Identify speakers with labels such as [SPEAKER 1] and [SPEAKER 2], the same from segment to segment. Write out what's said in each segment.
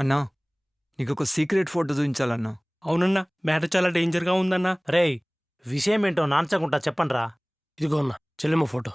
[SPEAKER 1] అన్నా నీకొక secret photo చూపించాలన్నా.
[SPEAKER 2] అవునన్నా, మ్యాటర్ చాలా డేంజర్గా ఉందన్నా.
[SPEAKER 3] రేయ్, విషయం ఏంటో నాన్సకుంటా చెప్పండ్రా.
[SPEAKER 4] ఇదిగో అన్న చెల్లెమ్మ ఫోటో.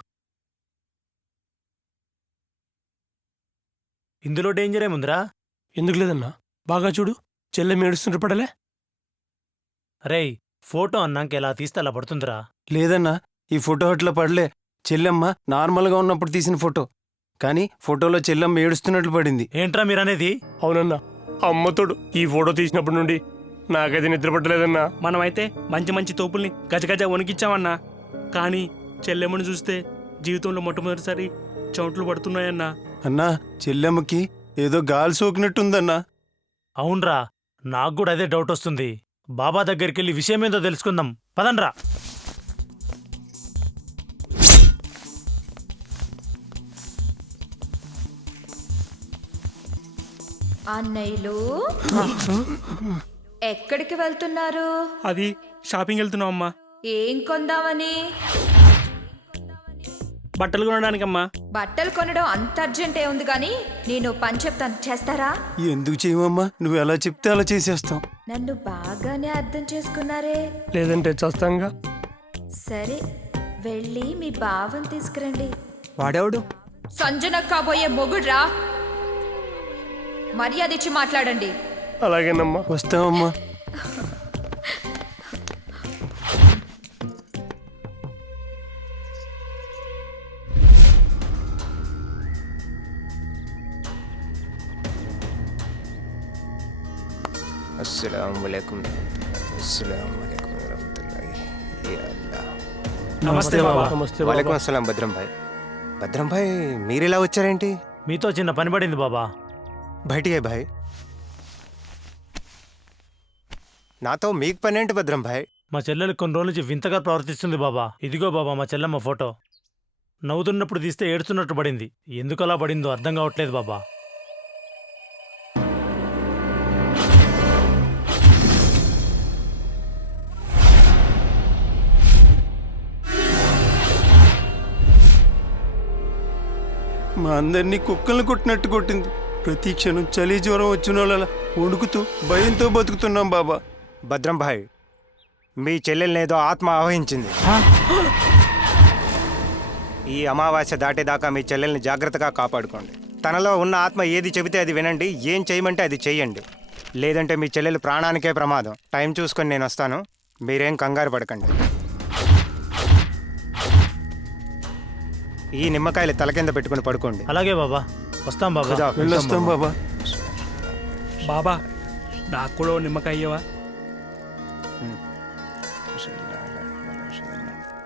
[SPEAKER 3] ఇందులో డేంజర్ ఏముందిరా?
[SPEAKER 4] ఎందుకు లేదన్నా, బాగా చూడు, చెల్లెమ్మ ఏడుస్తుంటే పడలే.
[SPEAKER 3] రేయ్, ఫోటో అన్నాక ఎలా తీస్తే అలా పడుతుందిరా.
[SPEAKER 5] లేదన్నా, ఈ ఫోటో అట్లా పడలే. చెల్లెమ్మ నార్మల్గా ఉన్నప్పుడు తీసిన ఫోటో, కానీ ఫోటోలో చెల్లెమ్మ ఏడుస్తున్నట్లు పడింది.
[SPEAKER 3] ఏంట్రా మీరనేది?
[SPEAKER 4] అవునన్నా, అమ్మతోడు ఈ ఫోటో తీసినప్పటి నుండి నాకైతే నిద్ర పట్టలేదన్నా.
[SPEAKER 2] మనమైతే మంచి మంచి తోపుల్ని గజగజ వణికిచ్చామన్నా, కానీ చెల్లెమ్మను చూస్తే జీవితంలో మొట్టమొదటిసారి చోట్లు పడుతున్నాయన్నా.
[SPEAKER 5] అన్నా, చెల్లెమ్మకి ఏదో గాలి సోకినట్టుందన్నా.
[SPEAKER 3] అవునరా, నాకు కూడా అదే డౌట్ వస్తుంది. బాబా దగ్గరికి విషయం ఏందో తెలుసుకుందాం, పదండ్రా.
[SPEAKER 6] అన్నయ్యలు ఎక్కడికి వెళ్తున్నారు?
[SPEAKER 2] అది షాపింగ్ వెళ్తున్నాం అమ్మా.
[SPEAKER 6] ఏం కొందామని?
[SPEAKER 2] బట్టలు కొనడానికమ్మా.
[SPEAKER 6] బట్టలు కొనడం అంత అర్జెంట్ ఏ ఉంది కానీ నేను పని చెప్తాను, చేస్తారా?
[SPEAKER 5] ఎందుకు చేయమమ్మా, నువ్వు ఎలా చెప్తే అలా చేసేస్తాం.
[SPEAKER 6] నన్ను బాగానే అర్థం చేసుకున్నారే.
[SPEAKER 4] లేదంటే చస్తాంగా.
[SPEAKER 6] సరే, వెళ్ళి మీ బావని తీసుకురండి.
[SPEAKER 1] వాడేవాడు?
[SPEAKER 6] సంజన కాబోయే మొగుడ్రా, మర్యాద ఇచ్చి మాట్లాడండి.
[SPEAKER 4] అలాగేనమ్మా.
[SPEAKER 5] వస్తామమ్మా.
[SPEAKER 7] అస్సలాముఅలైకుం. అస్సలాముఅలైకుం వరహ్మతుల్లాహి. యా అల్లాహ్.
[SPEAKER 2] నమస్తే బాబా.
[SPEAKER 4] నమస్తే
[SPEAKER 7] వాలేకుం
[SPEAKER 4] బాబా.
[SPEAKER 7] అస్సలాం భద్రం భాయ్. భద్రం భాయ్, మీరెలా వచ్చారేంటి?
[SPEAKER 3] మీతో చిన్న పని పడింది బాబా.
[SPEAKER 7] బయటికే భాయ్. నాతో మీకు పని ఏంటి భద్రం భాయ్?
[SPEAKER 3] మా చెల్లెలు కొన్ని రోజుల నుంచి వింతగా ప్రవర్తిస్తుంది బాబా. ఇదిగో బాబా మా చెల్లెమ్మ ఫోటో. నవ్వుతున్నప్పుడు తీస్తే ఏడుస్తున్నట్టు పడింది. ఎందుకు అలా పడిందో అర్థం కావట్లేదు బాబా.
[SPEAKER 5] మా అందరినీ కుక్కల్ని కొట్టినట్టు కొట్టింది. ప్రతి క్షణం చలి జ్వరం వచ్చిన వాళ్ళ వణుకుతూ భయంతో బతుకుతున్నాం బాబా.
[SPEAKER 7] భద్రం భాయ్, మీ చెల్లెల్నేదో ఆత్మ ఆవహించింది. ఈ అమావాస్య దాటేదాకా మీ చెల్లెల్ని జాగ్రత్తగా కాపాడుకోండి. తనలో ఉన్న ఆత్మ ఏది చెబితే అది వినండి, ఏం చేయమంటే అది చెయ్యండి. లేదంటే మీ చెల్లెలు ప్రాణానికే ప్రమాదం. టైం చూసుకొని నేను వస్తాను, మీరేం కంగారు పడకండి. ఈ నిమ్మకాయలు తల కింద పెట్టుకుని పడుకోండి.
[SPEAKER 3] అలాగే బాబా, వస్తాం బాబా.
[SPEAKER 7] ఖుదా.
[SPEAKER 5] వెళ్ళొస్తాం బాబా.
[SPEAKER 2] బాబా, నాకు కూడా ఓ నిమ్మకాయ ఇయ్యవా?